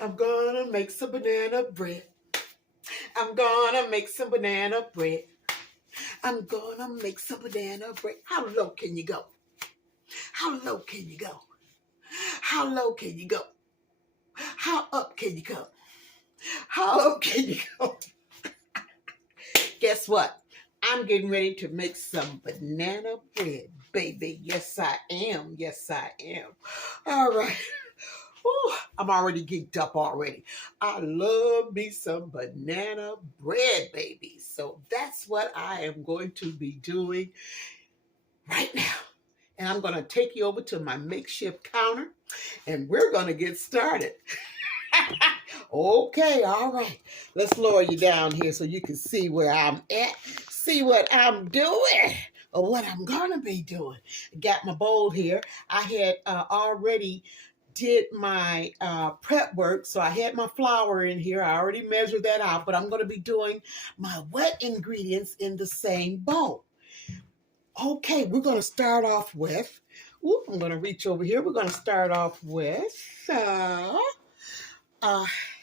I'm gonna make some banana bread. I'm gonna make some banana bread. I'm gonna make some banana bread. How low can you go? How low can you go? How low can you go? How up can you go? How up can you go? Guess what? I'm getting ready to make some banana bread, baby. Yes, I am. Yes, I am. All right. Ooh, I'm already geeked up already. I love me some banana bread, baby. So that's what I am going to be doing right now. And I'm going to take you over to my makeshift counter and we're going to get started. Okay, all right. Let's lower you down here so you can see where I'm at, see what I'm doing or what I'm going to be doing. Got my bowl here. I had already did my prep work, so I had my flour in here. I already measured that out, but I'm going to be doing my wet ingredients in the same bowl. Okay, we're going to start off with, I'm going to reach over here. We're going to start off with a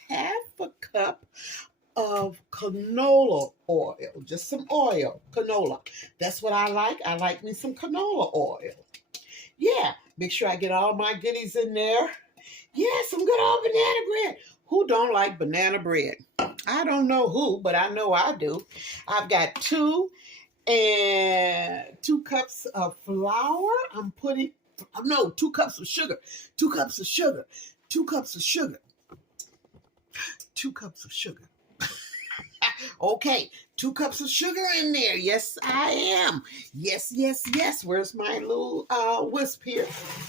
half a cup of canola oil, just some oil, canola. That's what I like. I like me some canola oil. Yeah, make sure I get all my goodies in there. Yeah, some good old banana bread. Who don't like banana bread? I don't know who, but I know I do. I've got 2 cups of flour. I'm putting, no, 2 cups of sugar. 2 cups of sugar. 2 cups of sugar. 2 cups of sugar. Okay, 2 cups of sugar in there. Yes, I am. Yes, yes, yes. Where's my little wisp here?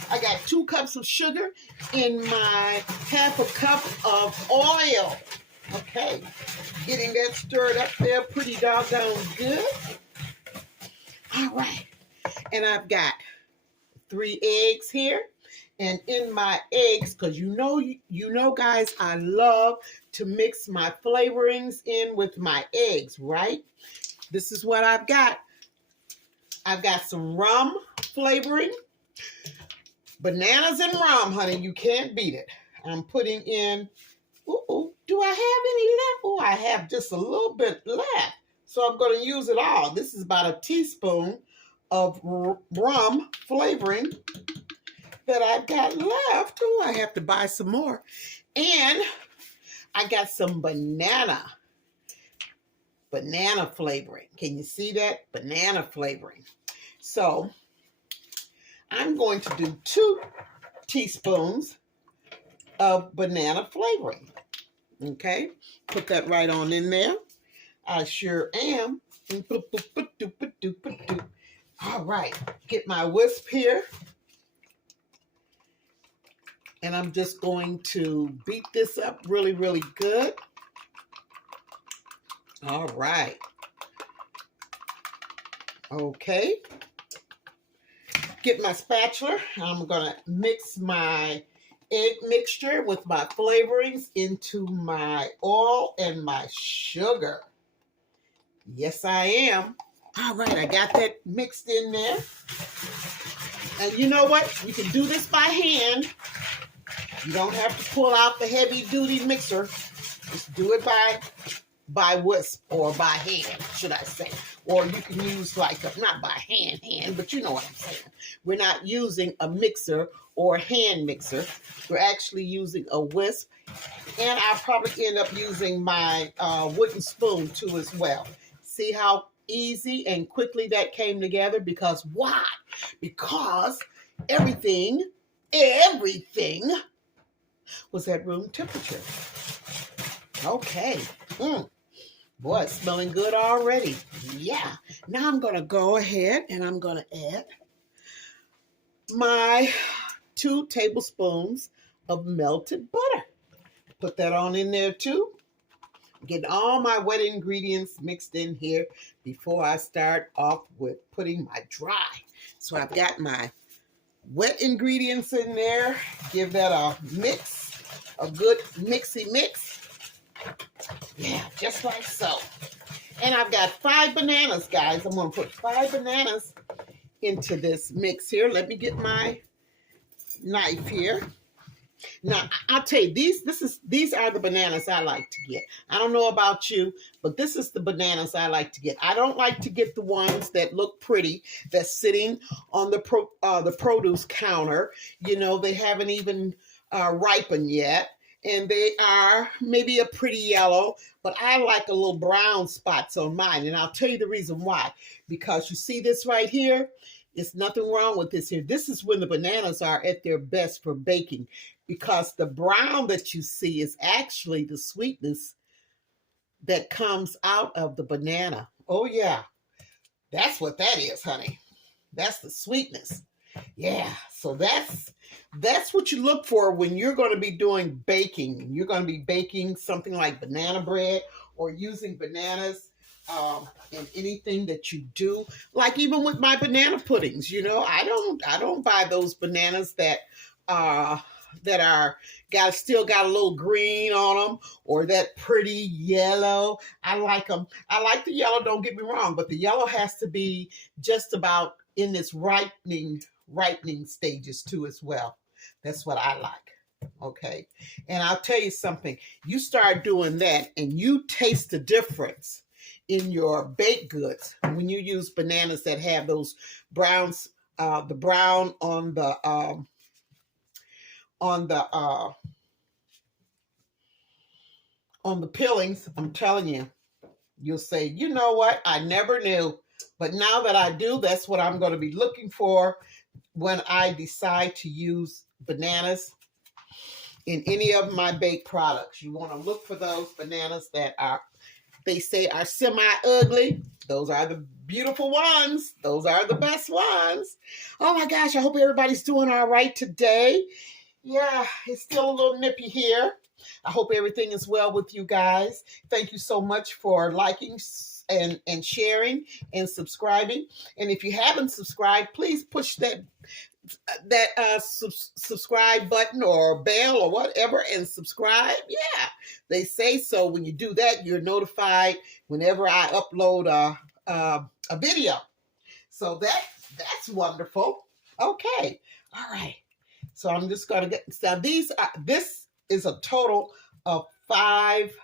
I got 2 cups of sugar in my half a cup of oil. Okay, getting that stirred up there pretty doggone good. All right, and I've got 3 eggs here. And in my eggs, because you know, guys, I love to mix my flavorings in with my eggs, right? This is what I've got. I've got some rum flavoring. Bananas and rum, honey. You can't beat it. I'm putting in, do I have any left? Oh, I have just a little bit left. So I'm going to use it all. This is about a teaspoon of rum flavoring that I've got left. Oh, I have to buy some more. And I got some banana flavoring. Can you see that? Banana flavoring. So I'm going to do 2 teaspoons of banana flavoring. Okay, put that right on in there. I sure am. All right, get my whisk here. And I'm just going to beat this up really, really good. All right. Okay. Get my spatula. I'm going to mix my egg mixture with my flavorings into my oil and my sugar. Yes, I am. All right, I got that mixed in there. And you know what? You can do this by hand. You don't have to pull out the heavy-duty mixer. Just do it by whisk or by hand, should I say. Or you can use not by hand, but you know what I'm saying. We're not using a mixer or hand mixer. We're actually using a whisk. And I'll probably end up using my wooden spoon too as well. See how easy and quickly that came together? Because why? Because everything was at room temperature. Okay. Boy, it's smelling good already. Yeah. Now I'm going to go ahead and I'm going to add my 2 tablespoons of melted butter. Put that on in there too. Get all my wet ingredients mixed in here before I start off with putting my dry. So I've got my wet ingredients in there. Give that a mix, a good mixy mix. Yeah, just like so. And I've got 5 bananas, guys. I'm going to put 5 bananas into this mix here. Let me get my knife here. Now, I'll tell you, these are the bananas I like to get. I don't know about you, but this is the bananas I like to get. I don't like to get the ones that look pretty, that's sitting on the produce counter. You know, they haven't even ripened yet, and they are maybe a pretty yellow, but I like a little brown spots on mine, and I'll tell you the reason why. Because you see this right here? There's nothing wrong with this here. This is when the bananas are at their best for baking, because the brown that you see is actually the sweetness that comes out of the banana. Oh yeah, that's what that is, honey. That's the sweetness. Yeah, so that's what you look for when you're going to be doing baking. You're going to be baking something like banana bread or using bananas in anything that you do. Like even with my banana puddings, you know, I don't buy those bananas that are still got a little green on them, or that pretty yellow. I like them. I like the yellow, don't get me wrong, but the yellow has to be just about in this ripening stages too as well. That's what I like. Okay. And I'll tell you something. You start doing that and you taste the difference in your baked goods when you use bananas that have those browns, the brown on the peelings. I'm telling you, you'll say, you know what? I never knew. But now that I do, that's what I'm going to be looking for when I decide to use bananas in any of my baked products. You want to look for those bananas that they say are semi-ugly. Those are the beautiful ones. Those are the best ones. Oh my gosh, I hope everybody's doing all right today. Yeah, it's still a little nippy here. I hope everything is well with you guys. Thank you so much for liking and sharing and subscribing. And if you haven't subscribed, please push that subscribe button or bell or whatever and subscribe. Yeah, they say so. When you do that, you're notified whenever I upload a video. So that's wonderful. Okay, all right. So I'm just gonna get now. This is a total of 5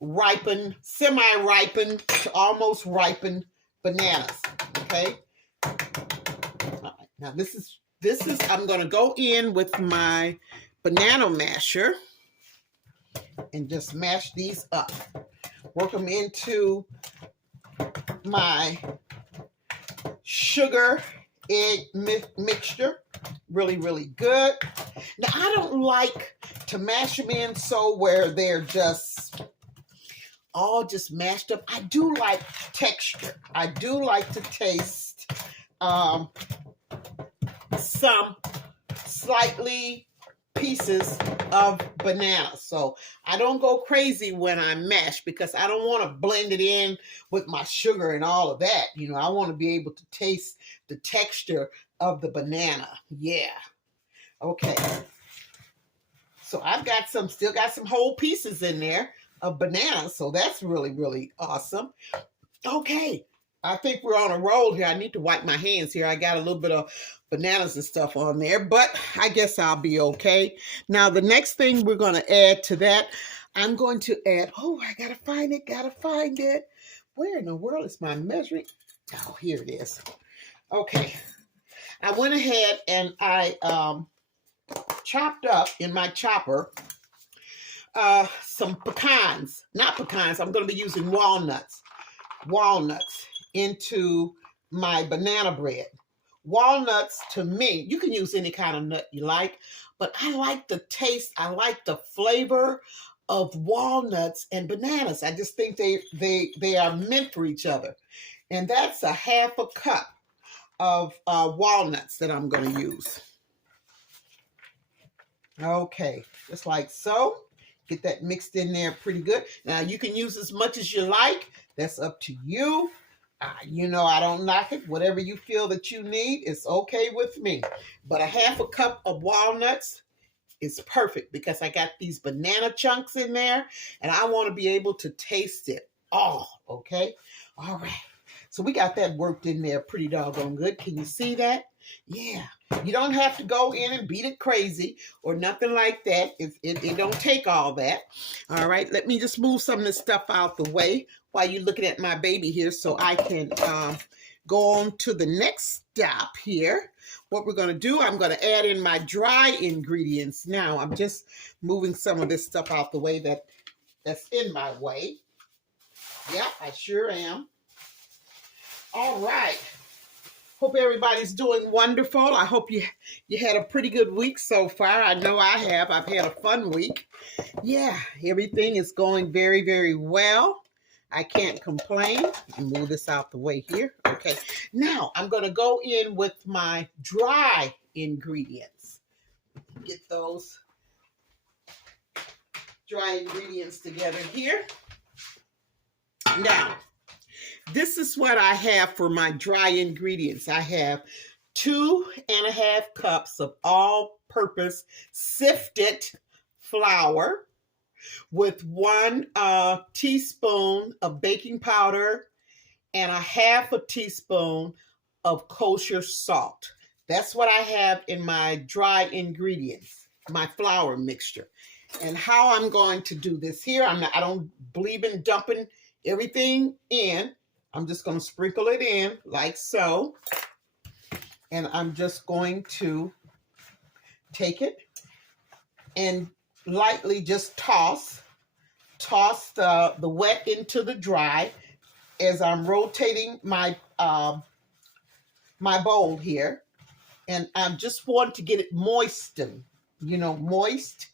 ripened, semi-ripened to almost ripened bananas. Okay. All right. Now this is I'm gonna go in with my banana masher and just mash these up. Work them into my sugar egg mixture. Really, really good. Now I don't like to mash them in so where they're just all just mashed up. I do like texture. I do like to taste some slightly pieces of banana. So I don't go crazy when I mash because I don't want to blend it in with my sugar and all of that. You know, I want to be able to taste the texture of the banana. Yeah. Okay. So I've got still got some whole pieces in there of banana. So that's really, really awesome. Okay. I think we're on a roll here. I need to wipe my hands here. I got a little bit of bananas and stuff on there, but I guess I'll be okay. Now, the next thing we're going to add to that, I'm going to add, oh, I got to find it. Where in the world is my measuring? Oh, here it is. Okay. I went ahead and I chopped up in my chopper some pecans. Not pecans. I'm going to be using walnuts into my banana bread. Walnuts, to me, you can use any kind of nut you like, but I like the taste, I like the flavor of walnuts and bananas. I just think they are meant for each other. And that's a 1/2 cup of walnuts that I'm going to use. Okay, just like so. Get that mixed in there pretty good. Now, you can use as much as you like. That's up to you. You know, I don't knock it. Whatever you feel that you need, it's okay with me. But a 1/2 cup of walnuts is perfect because I got these banana chunks in there and I want to be able to taste it all. Okay. All right. So we got that worked in there pretty doggone good. Can you see that? Yeah, you don't have to go in and beat it crazy or nothing like that. It don't take all that. All right, let me just move some of this stuff out the way while you're looking at my baby here so I can go on to the next step here. What we're going to do, I'm going to add in my dry ingredients. Now, I'm just moving some of this stuff out the way that's in my way. Yeah, I sure am. All right. Hope everybody's doing wonderful. I hope you had a pretty good week so far. I know I have. I've had a fun week. Yeah, everything is going very, very well. I can't complain. Move this out the way here. Okay. Now, I'm going to go in with my dry ingredients. Get those dry ingredients together here. Now, this is what I have for my dry ingredients. I have 2.5 cups of all-purpose sifted flour with 1 teaspoon of baking powder and 1/2 teaspoon of kosher salt. That's what I have in my dry ingredients, my flour mixture. And how I'm going to do this here, I don't believe in dumping everything in. I'm just going to sprinkle it in like so. And I'm just going to take it and lightly just toss the wet into the dry as I'm rotating my my bowl here. And I just want to get it moistened, moist.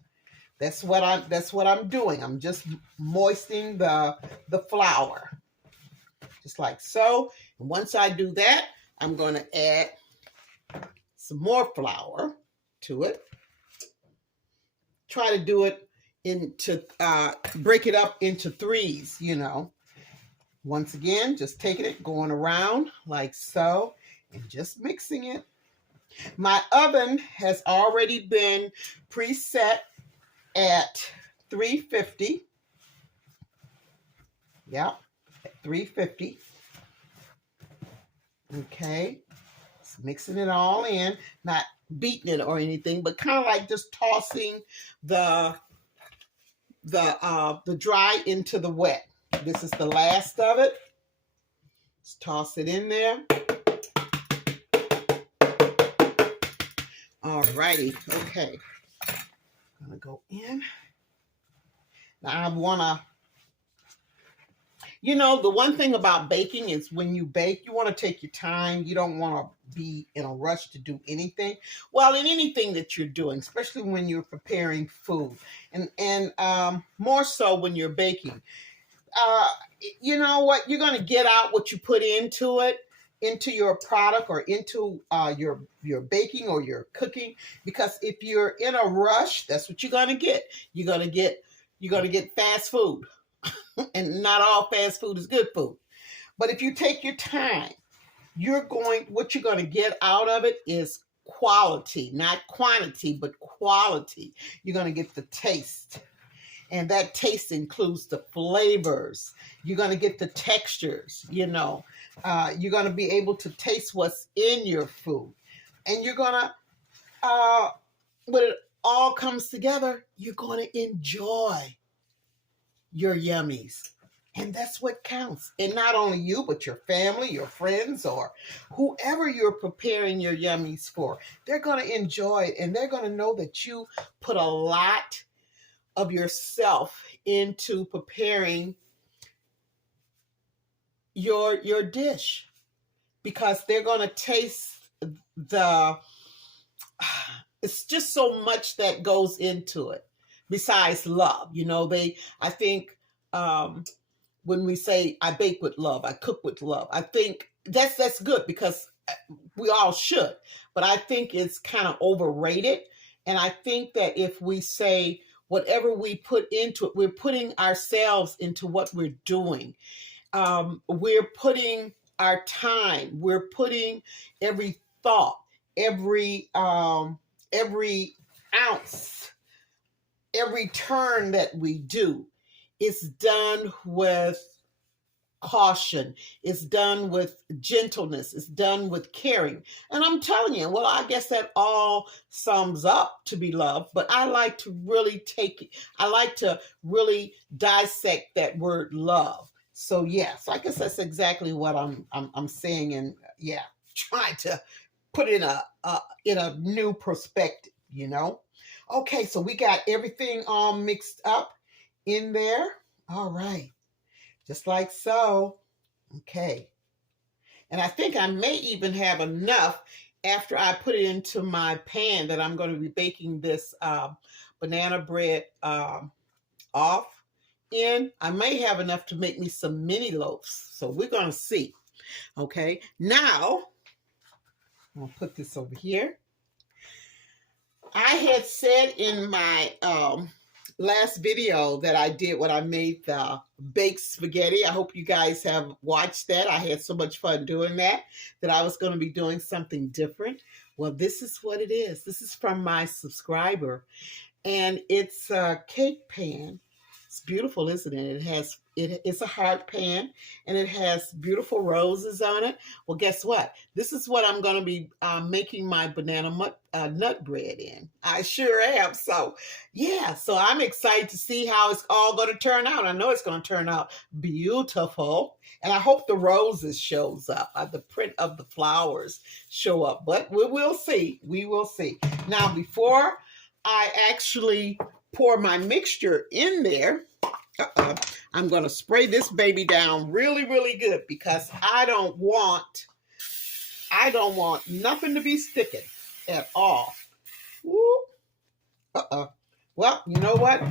That's what I'm doing. I'm just moistening the flour. Just like so. And once I do that, I'm going to add some more flour to it. Try to do it break it up into threes, Once again, just taking it, going around like so, and just mixing it. My oven has already been preset at 350. Yep. 350. Okay, just mixing it all in, not beating it or anything, but kind of like just tossing the dry into the wet. This is the last of it. Just toss it in there. All righty. Okay, I'm gonna go in. Now I wanna. The one thing about baking is when you bake, you want to take your time. You don't want to be in a rush to do anything. Well, in anything that you're doing, especially when you're preparing food, and more so when you're baking. You know what? You're going to get out what you put into it, into your product or into your baking or your cooking. Because if you're in a rush, that's what you're going to get. You're going to get fast food. And not all fast food is good food. But if you take your time, what you're going to get out of it is quality, not quantity, but quality. You're going to get the taste. And that taste includes the flavors. You're going to get the textures, You're going to be able to taste what's in your food. And you're going to, when it all comes together, you're going to enjoy your yummies. And that's what counts. And not only you, but your family, your friends, or whoever you're preparing your yummies for. They're going to enjoy it, and they're going to know that you put a lot of yourself into preparing your dish, because they're going to taste it's just so much that goes into it. Besides love, I think when we say I bake with love, I cook with love, I think that's good, because we all should. But I think it's kind of overrated. And I think that if we say whatever we put into it, we're putting ourselves into what we're doing. We're putting our time. We're putting every thought, every ounce, every turn that we do is done with caution. It's done with gentleness. It's done with caring. And I'm telling you, well, I guess that all sums up to be love, but I like to really I like to really dissect that word love. So yes, I guess that's exactly what I'm saying, and yeah, trying to put in a new perspective, you know. Okay, so we got everything all mixed up in there. All right, just like so. Okay, and I think I may even have enough after I put it into my pan that I'm going to be baking this banana bread off in. I may have enough to make me some mini loaves, so we're going to see. Okay, now I'll put this over here. I had said in my last video that I did when I made the baked spaghetti. I hope you guys have watched that. I had so much fun doing that I was going to be doing something different. Well, this is what it is. This is from my subscriber, and it's a cake pan. It's beautiful, isn't it? It's a hard pan, and it has beautiful roses on it. Well, guess what? This is what I'm going to be making my banana nut bread in. I sure am. So, yeah. So I'm excited to see how it's all going to turn out. I know it's going to turn out beautiful, and I hope the roses shows up. The print of the flowers show up, but we will see. We will see. Now, before I actually pour my mixture in there, I'm going to spray this baby down really, really good because I don't want nothing to be sticking at all. Woo. Well, you know what?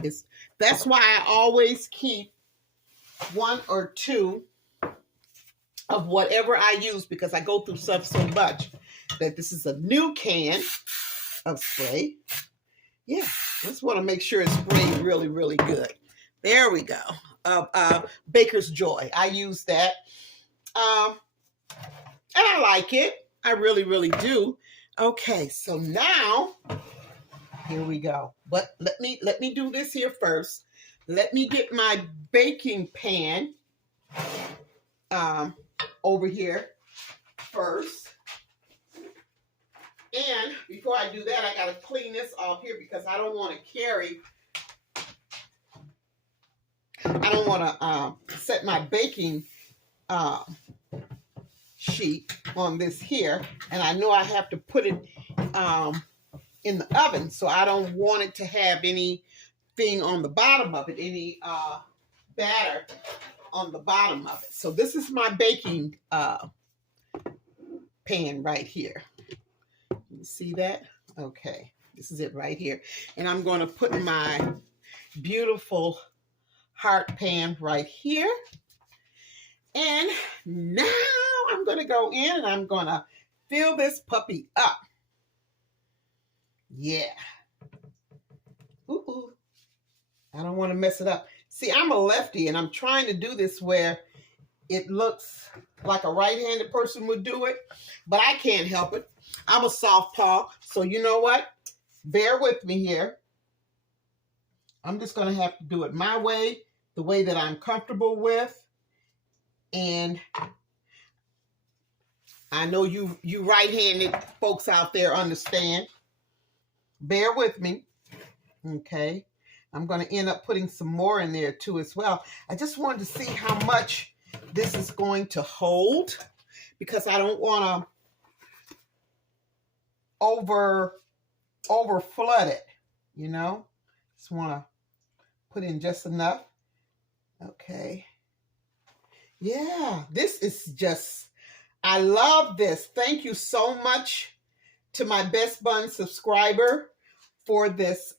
That's why I always keep one or two of whatever I use, because I go through stuff so much that this is a new can of spray. Yeah, just want to make sure it's sprayed really, really good. There we go. Baker's Joy. I use that. And I like it. I really, really do. Okay, so now, here we go. But let me do this here first. Let me get my baking pan over here first. And before I do that, I got to clean this off here because I don't want to set my baking sheet on this here. And I know I have to put it in the oven, so I don't want it to have anything on the bottom of it, any batter on the bottom of it. So this is my baking pan right here. You see that? Okay, this is it right here. And I'm going to put my beautiful heart pan right here. And now I'm going to go in and I'm going to fill this puppy up. Yeah. Ooh. I don't want to mess it up. See, I'm a lefty and I'm trying to do this where it looks like a right-handed person would do it, but I can't help it. I'm a southpaw, so you know what? Bear with me here. I'm just going to have to do it my way, the way that I'm comfortable with. And I know you right-handed folks out there understand. Bear with me. Okay. I'm going to end up putting some more in there too as well. I just wanted to see how much this is going to hold because I don't want to over flood it, you know. Just want to put in just enough. Okay. Yeah, this is just, I love this. Thank you so much to my Best Bun subscriber for this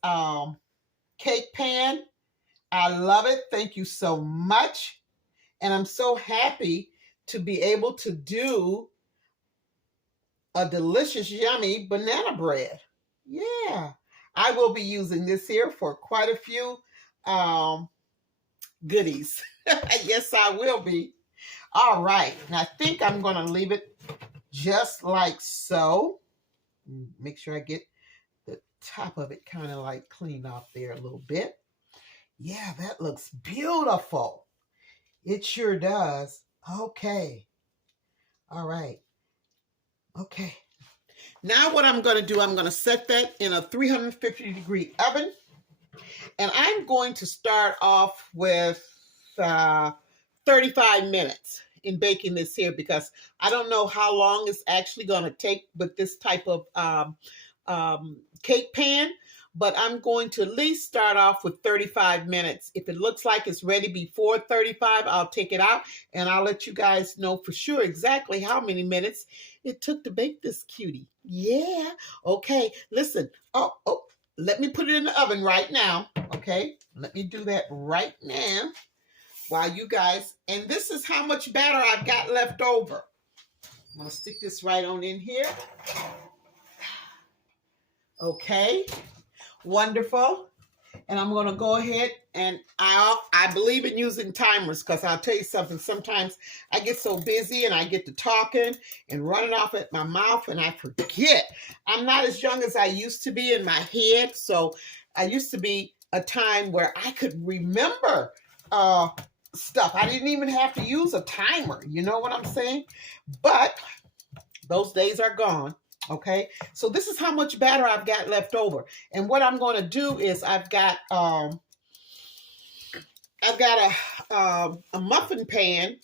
cake pan. I love it. Thank you so much. And I'm so happy to be able to do a delicious, yummy banana bread. Yeah, I will be using this here for quite a few goodies. Yes, I will be. All right. And I think I'm going to leave it just like so. Make sure I get the top of it kind of like cleaned off there a little bit. Yeah, that looks beautiful. It sure does. Okay. All right. Okay. Now what I'm going to do, I'm going to set that in a 350-degree oven. And I'm going to start off with 35 minutes in baking this here, because I don't know how long it's actually going to take with this type of cake pan. But I'm going to at least start off with 35 minutes. If it looks like it's ready before 35, I'll take it out and I'll let you guys know for sure exactly how many minutes it took to bake this cutie. Yeah. Okay. Listen. Oh, let me put it in the oven right now. Okay. Let me do that right now while you guys, and this is how much batter I've got left over. I'm going to stick this right on in here. Okay. Wonderful. And I'm going to go ahead and I believe in using timers, because I'll tell you something. Sometimes I get so busy and I get to talking and running off at my mouth and I forget. I'm not as young as I used to be in my head. So I used to be a time where I could remember stuff. I didn't even have to use a timer. You know what I'm saying? But those days are gone. Okay, so this is how much batter I've got left over, and what I'm going to do is I've got a muffin pan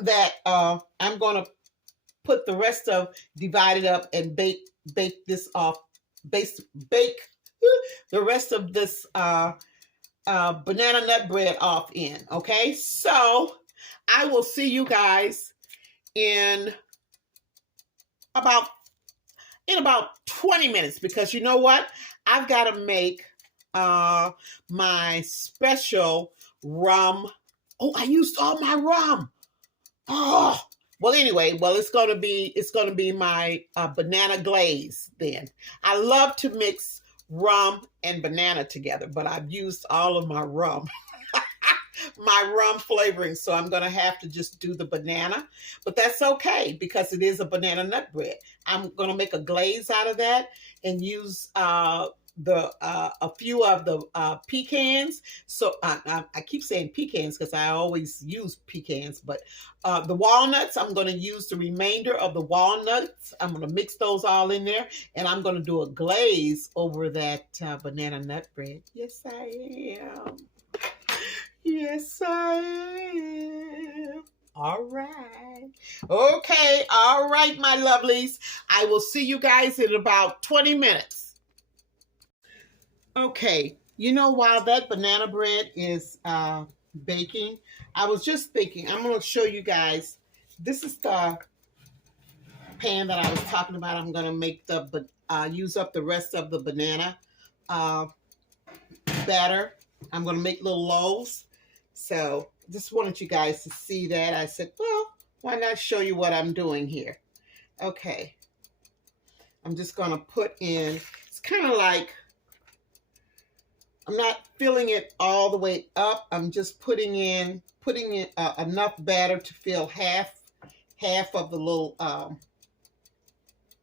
that I'm going to put the rest of, divide it up and bake this off, bake the rest of this banana nut bread off in. Okay, so I will see you guys in about 20 minutes, because you know what? I've got to make my special rum. Oh, I used all my rum. Oh, well, anyway, it's going to be my banana glaze then. I love to mix rum and banana together, but I've used all of my rum. My rum flavoring, so I'm going to have to just do the banana, but that's okay because it is a banana nut bread. I'm going to make a glaze out of that and use a few of the pecans. So I keep saying pecans because I always use pecans, but the walnuts, I'm going to use the remainder of the walnuts. I'm going to mix those all in there, and I'm going to do a glaze over that banana nut bread. Yes, I am. Yes, I am. All right. Okay. All right, my lovelies. I will see you guys in about 20 minutes. Okay. You know, while that banana bread is baking, I was just thinking, I'm going to show you guys. This is the pan that I was talking about. I'm going to make use up the rest of the banana batter. I'm going to make little loaves. So just wanted you guys to see that. I said, well, why not show you what I'm doing here? Okay. I'm just going to put in, it's kind of like, I'm not filling it all the way up. I'm just putting in enough batter to fill half of the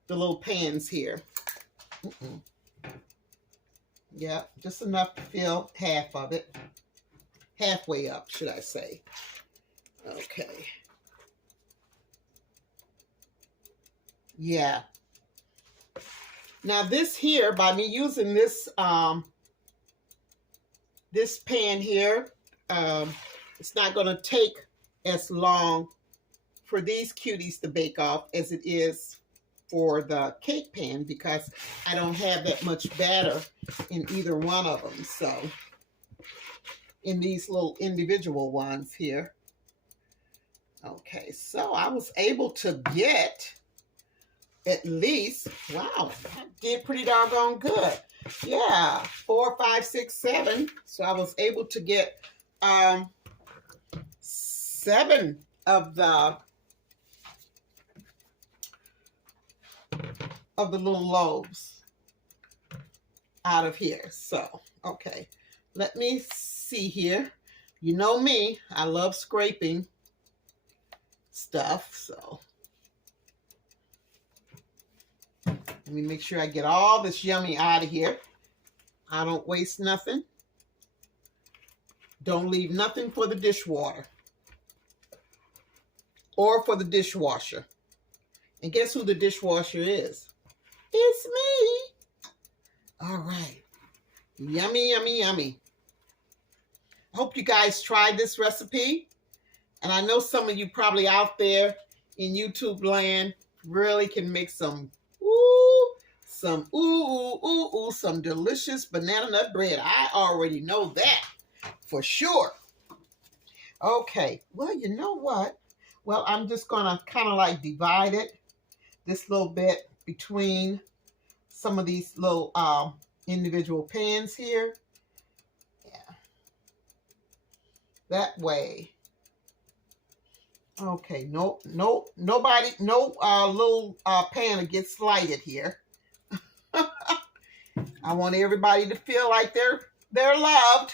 little pans here. Yeah, just enough to fill half of it. Halfway up, should I say. Okay. Yeah. Now this here, by me using this this pan here, it's not going to take as long for these cuties to bake off as it is for the cake pan, because I don't have that much batter in either one of them. So in these little individual ones here. Okay, so I was able to get at least, wow, I did pretty doggone good. Yeah, 4, 5, 6, 7. So I was able to get 7 of the little loaves out of here. So, okay, let me see here. You know me, I love scraping stuff, so let me make sure I get all this yummy out of here. I don't waste nothing. Don't leave nothing for the dishwater or for the dishwasher. And guess who the dishwasher is? It's me. All right. Yummy, yummy, yummy. I hope you guys tried this recipe. And I know some of you probably out there in YouTube land really can make some some delicious banana nut bread. I already know that for sure. Okay, well, you know what? Well, I'm just gonna kind of like divide it this little bit between some of these little individual pans here. Yeah, that way. Okay, no little pan to get slighted here. I want everybody to feel like they're loved.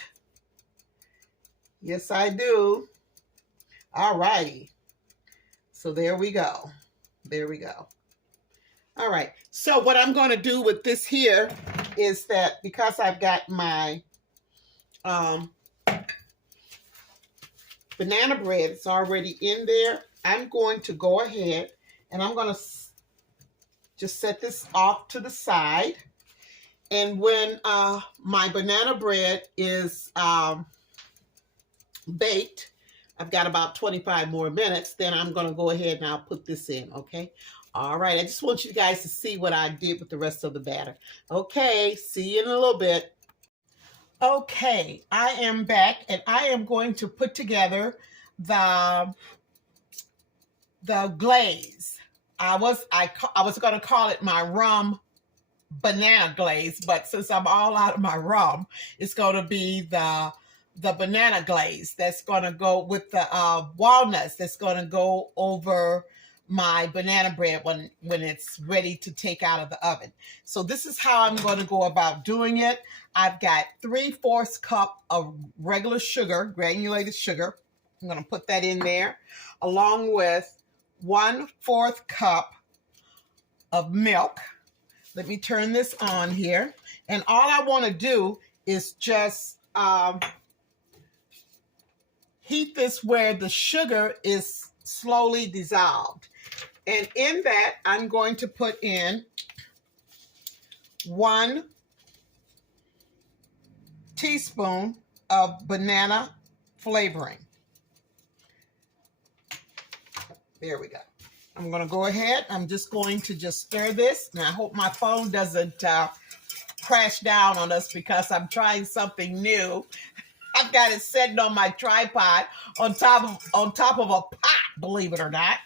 Yes, I do. All righty. So there we go. There we go. All right. So what I'm going to do with this here is that because I've got my banana bread, it's already in there, I'm going to go ahead and I'm going to just set this off to the side. And when my banana bread is baked, I've got about 25 more minutes, then I'm going to go ahead and I'll put this in, okay? All right, I just want you guys to see what I did with the rest of the batter. Okay, see you in a little bit. Okay, I am back and I am going to put together the glaze. I was going to call it my rum banana glaze, but since I'm all out of my rum, it's going to be the banana glaze that's going to go with the walnuts that's going to go over my banana bread when it's ready to take out of the oven. So this is how I'm going to go about doing it. I've got 3/4 cup of regular sugar, granulated sugar. I'm going to put that in there, along with 1/4 cup of milk. Let me turn this on here. And all I want to do is just heat this where the sugar is slowly dissolved. And in that, I'm going to put in 1 teaspoon of banana flavoring. There we go. I'm going to go ahead. I'm just going to just stir this. And I hope my phone doesn't crash down on us because I'm trying something new. I've got it sitting on my tripod on top of a pot, believe it or not.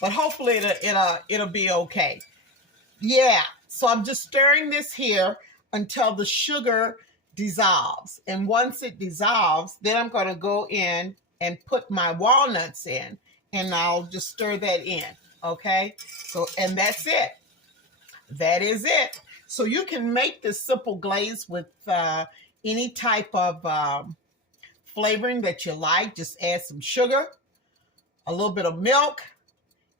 But hopefully it'll be okay. Yeah, so I'm just stirring this here until the sugar dissolves. And once it dissolves, then I'm going to go in and put my walnuts in. And I'll just stir that in, okay? So, and that's it. That is it. So you can make this simple glaze with any type of flavoring that you like. Just add some sugar, a little bit of milk,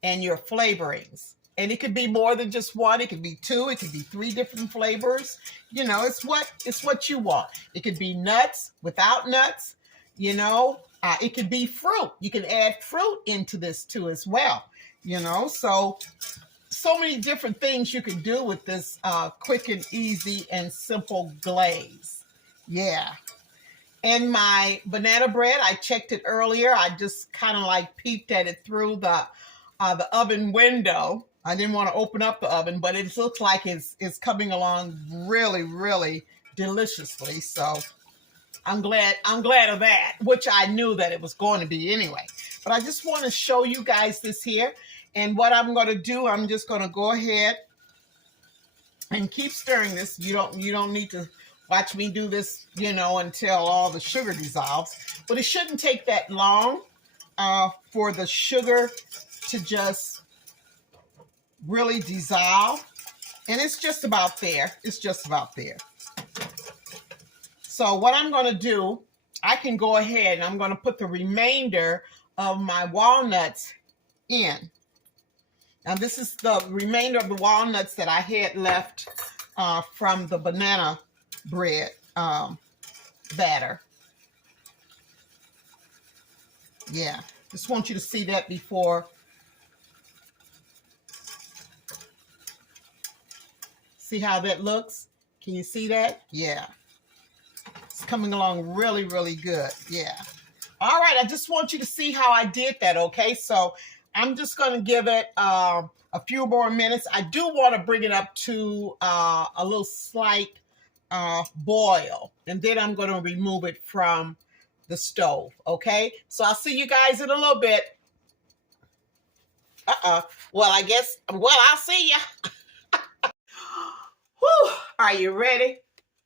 and your flavorings. And it could be more than just one. It could be 2. It could be 3 different flavors. You know, it's what you want. It could be nuts, without nuts, you know. It could be fruit. You can add fruit into this too as well. You know, so many different things you can do with this quick and easy and simple glaze. Yeah. And my banana bread, I checked it earlier. I just kind of like peeked at it through the oven window. I didn't want to open up the oven, but it looks like it's coming along really, really deliciously. So I'm glad of that, which I knew that it was going to be anyway. But I just want to show you guys this here. And what I'm going to do, I'm just going to go ahead and keep stirring this. You don't need to watch me do this, you know, until all the sugar dissolves. But it shouldn't take that long for the sugar to just really dissolve. And it's just about there. It's just about there. So what I'm going to do, I can go ahead and I'm going to put the remainder of my walnuts in. Now this is the remainder of the walnuts that I had left from the banana bread batter. Yeah, just want you to see that before. See how that looks? Can you see that? Yeah. It's coming along really, really good. Yeah. All right, I just want you to see how I did that, okay? So I'm just going to give it a few more minutes. I do want to bring it up to a little slight boil, and then I'm going to remove it from the stove, okay? So I'll see you guys in a little bit. Well, I'll see ya. Whew. Are you ready?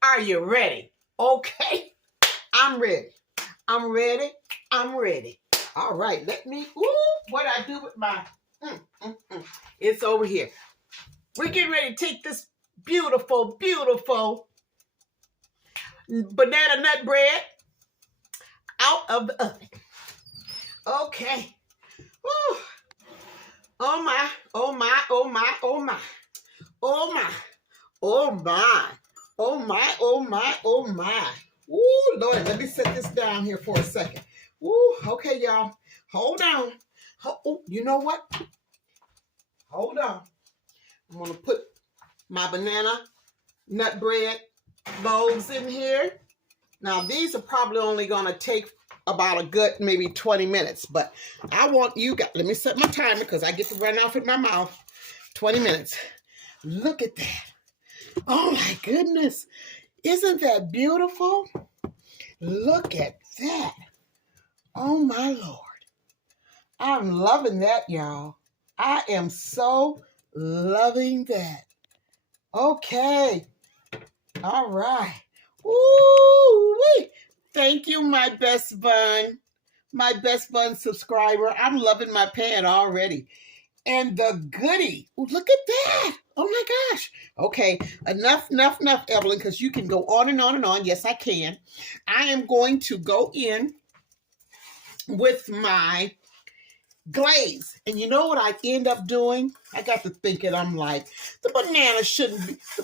Are you ready? Okay, I'm ready. I'm ready. I'm ready. All right, let me, what I do with my, it's over here. We're getting ready to take this beautiful, beautiful banana nut bread out of the oven. Okay. Woo. Oh my, oh my, oh my, oh my, oh my, oh my, oh my, oh my, oh my. Ooh, Lord, let me set this down here for a second. Ooh, okay, y'all. Hold on. Oh, you know what? Hold on. I'm going to put my banana nut bread loaves in here. Now, these are probably only going to take about a good maybe 20 minutes, but I want you guys, let me set my timer because I get to run off with my mouth. 20 minutes. Look at that. Oh, my goodness. Isn't that beautiful? Look at that. Oh, my Lord. I'm loving that, y'all. I am so loving that. Okay. All right. Woo-wee. Thank you, my best bun. My best bun subscriber. I'm loving my pan already. And the goodie. Ooh, look at that. Oh, my gosh. Okay. Enough, Evelyn, because you can go on and on and on. Yes, I can. I am going to go in with my glaze. And you know what I end up doing? I got to thinking, I'm like, the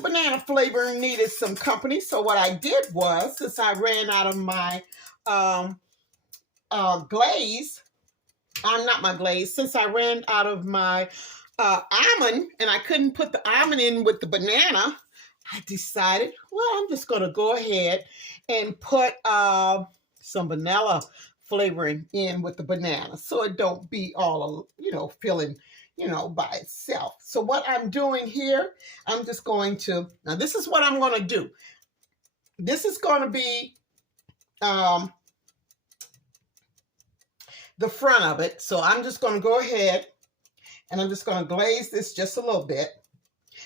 banana flavoring needed some company. So what I did was, since I ran out of my glaze, since I ran out of my almond and I couldn't put the almond in with the banana, I decided, well, I'm just going to go ahead and put some vanilla flavoring in with the banana so it don't be all, feeling, by itself. So what I'm doing here, I'm just going to, now this is what I'm going to do. This is going to be the front of it. So I'm just going to go ahead and I'm just going to glaze this just a little bit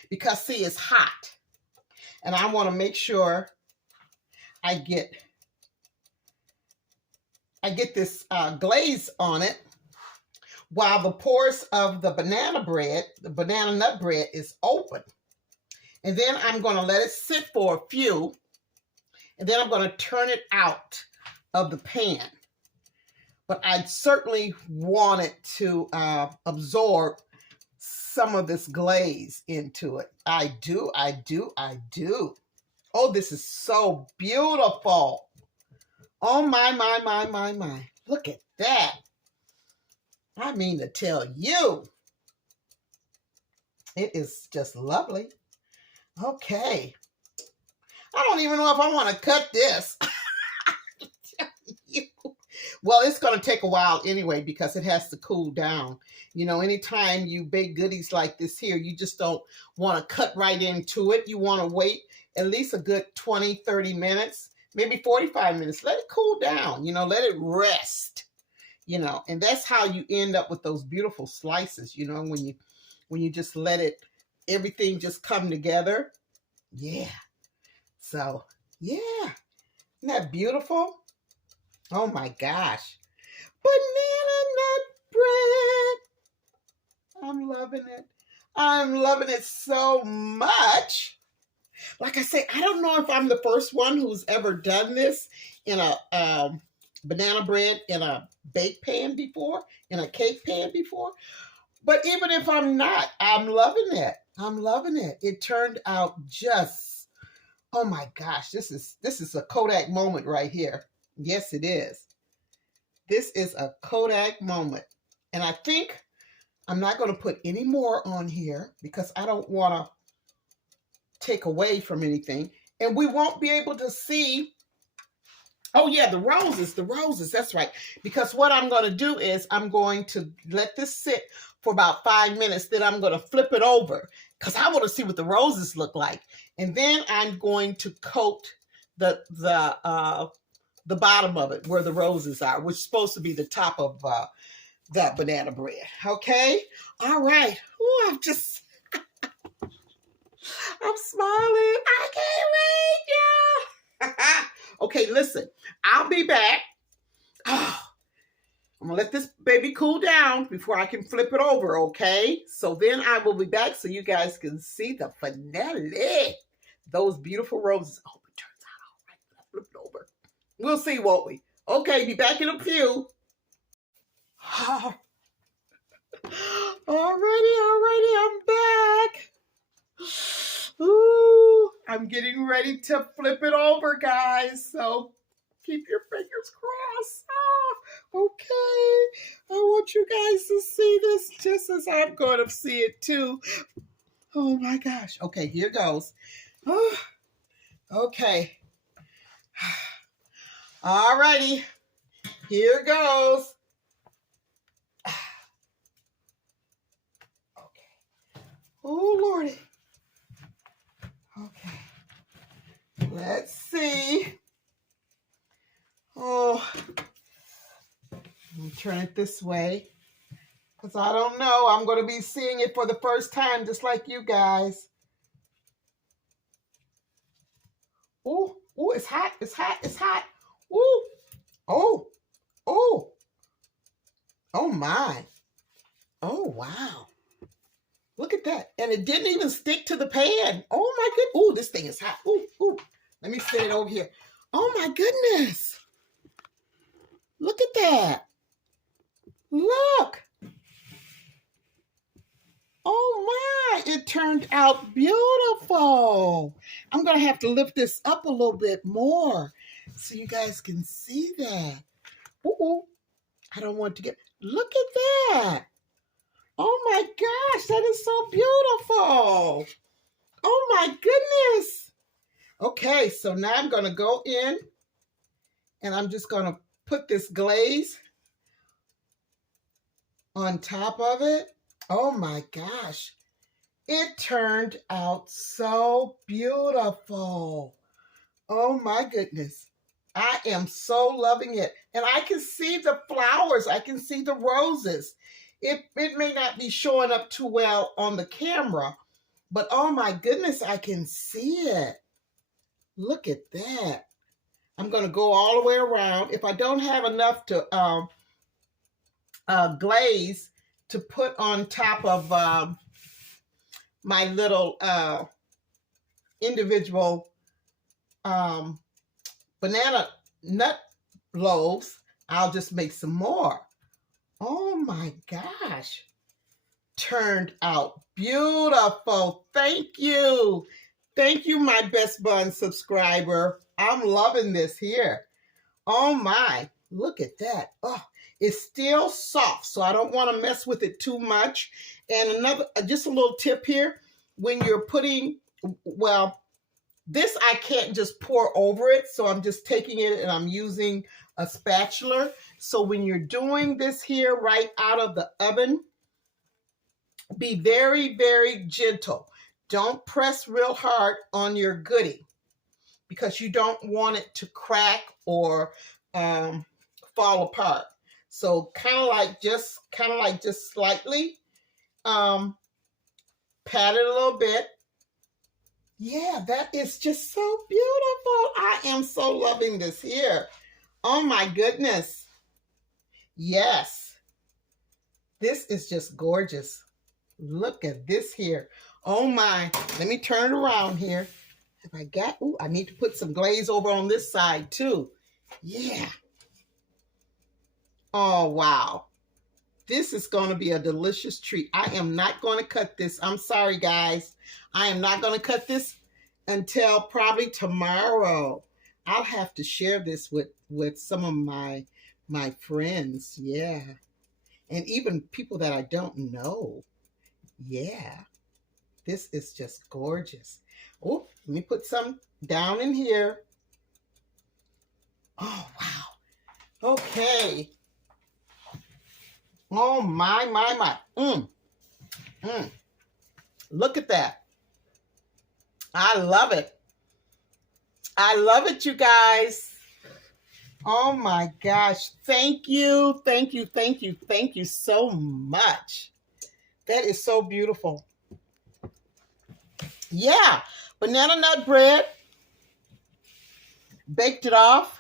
because see, it's hot. And I want to make sure I get this glaze on it while the pores of the banana nut bread is open. And then I'm going to let it sit for a few, and then I'm going to turn it out of the pan. But I certainly want it to absorb some of this glaze into it. I do. Oh, this is so beautiful. Oh, my. Look at that. I mean to tell you. It is just lovely. Okay. I don't even know if I want to cut this. Well, it's going to take a while anyway because it has to cool down. Anytime you bake goodies like this here, you just don't want to cut right into it. You want to wait at least a good 20, 30 minutes, maybe 45 minutes. Let it cool down, let it rest, and that's how you end up with those beautiful slices, when you just let everything just come together. Yeah. So, yeah. Isn't that beautiful? Oh my gosh. Banana nut bread. I'm loving it. I'm loving it so much. Like I say, I don't know if I'm the first one who's ever done this in a banana bread in a bake pan before, in a cake pan before. But even if I'm not, I'm loving it. I'm loving it. It turned out just, oh my gosh, this is a Kodak moment right here. Yes, it is. This is a Kodak moment. And I think I'm not going to put any more on here because I don't want to take away from anything. And we won't be able to see. Oh yeah, the roses, that's right. Because what I'm going to do is I'm going to let this sit for about 5 minutes. Then I'm going to flip it over because I want to see what the roses look like. And then I'm going to coat the bottom of it where the roses are, which is supposed to be the top of that banana bread. Okay? All right. Ooh, I'm smiling. I can't wait, y'all. Okay, listen. I'll be back. Oh, I'm going to let this baby cool down before I can flip it over, okay? So then I will be back so you guys can see the finale. Those beautiful roses. I hope it turns out all right when I flip it over. We'll see, won't we? Okay, be back in a few. Oh. Alrighty, I'm back. Ooh, I'm getting ready to flip it over, guys. So keep your fingers crossed. Oh, okay. I want you guys to see this just as I'm going to see it too. Oh my gosh. Okay, here goes. Oh, okay. Alrighty. Here goes. Okay. Oh, Lordy. Okay. Let's see. Oh, let me turn it this way because I don't know. I'm going to be seeing it for the first time, just like you guys. Oh, it's hot. It's hot. It's hot. Ooh. Oh, oh, oh my. Oh, wow. Look at that. And it didn't even stick to the pan. Oh my goodness. Oh, this thing is hot. Ooh. Let me set it over here. Oh my goodness. Look at that. Look. Oh my, it turned out beautiful. I'm going to have to lift this up a little bit more so you guys can see that. Ooh, I don't want to get, look at that. Oh my gosh, that is so beautiful. Oh my goodness. Okay, so now I'm going to go in and I'm just going to put this glaze on top of it. Oh my gosh. It turned out so beautiful. Oh my goodness. I am so loving it. And I can see the flowers. I can see the roses. It may not be showing up too well on the camera, but oh my goodness, I can see it. Look at that. I'm going to go all the way around. If I don't have enough to glaze to put on top of my little individual banana nut loaves, I'll just make some more. Oh my gosh. Turned out beautiful. Thank you. Thank you, my Best Bun subscriber. I'm loving this here. Oh my, look at that. Oh, it's still soft, so I don't want to mess with it too much. And another, just a little tip here, when you're putting, well, this I can't just pour over it, so I'm just taking it and I'm using a spatula. So when you're doing this here right out of the oven, be very, very gentle. Don't press real hard on your goodie because you don't want it to crack or fall apart. So kind of like just slightly pat it a little bit. Yeah, that is just so beautiful. I am so loving this here. Oh my goodness. Yes. This is just gorgeous. Look at this here. Oh my. Let me turn around here. Have I got, ooh, I need to put some glaze over on this side too. Yeah. Oh, wow. This is going to be a delicious treat. I am not going to cut this. I'm sorry, guys. I am not going to cut this until probably tomorrow. I'll have to share this with some of my my friends. Yeah. And even people that I don't know. Yeah. This is just gorgeous. Oh, let me put some down in here. Oh, wow. Okay. Oh, my. Look at that. I love it. I love it, you guys. Oh my gosh. Thank you. Thank you. Thank you. Thank you so much. That is so beautiful. Yeah. Banana nut bread. Baked it off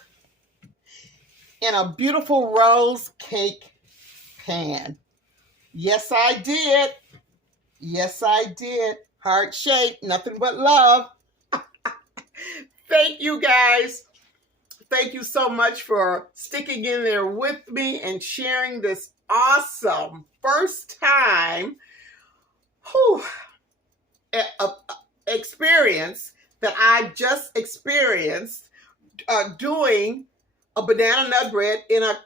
in a beautiful rose cake pan. Yes, I did. Yes, I did. Heart shape, nothing but love. Thank you, guys. Thank you so much for sticking in there with me and sharing this awesome first time experience that I just experienced doing a banana nut bread in a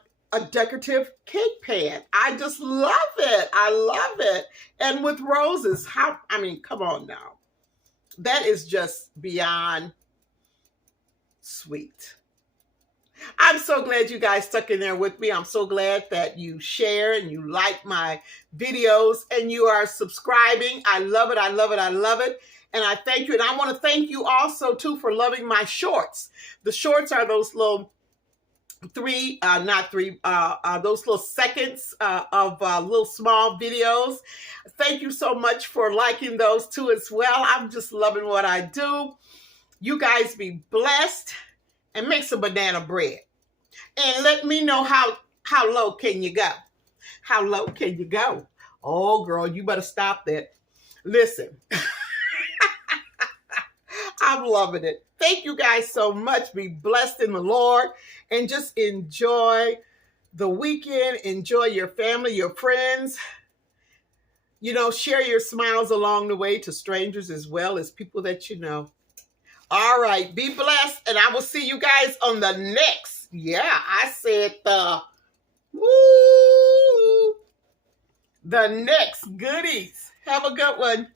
decorative cake pan. I just love it. I love it. And with roses, come on now. That is just beyond sweet. I'm so glad you guys stuck in there with me. I'm so glad that you share and you like my videos and you are subscribing. I love it. I love it. I love it. And I thank you. And I want to thank you also, too, for loving my shorts. The shorts are those little those little seconds of little small videos. Thank you so much for liking those, too, as well. I'm just loving what I do. You guys be blessed. And make some banana bread. And let me know how low can you go? How low can you go? Oh, girl, you better stop that. Listen. I'm loving it. Thank you guys so much. Be blessed in the Lord. And just enjoy the weekend. Enjoy your family, your friends. You know, share your smiles along the way to strangers as well as people that you know. All right, be blessed, and I will see you guys on the next. Yeah, I said the next goodies. Have a good one.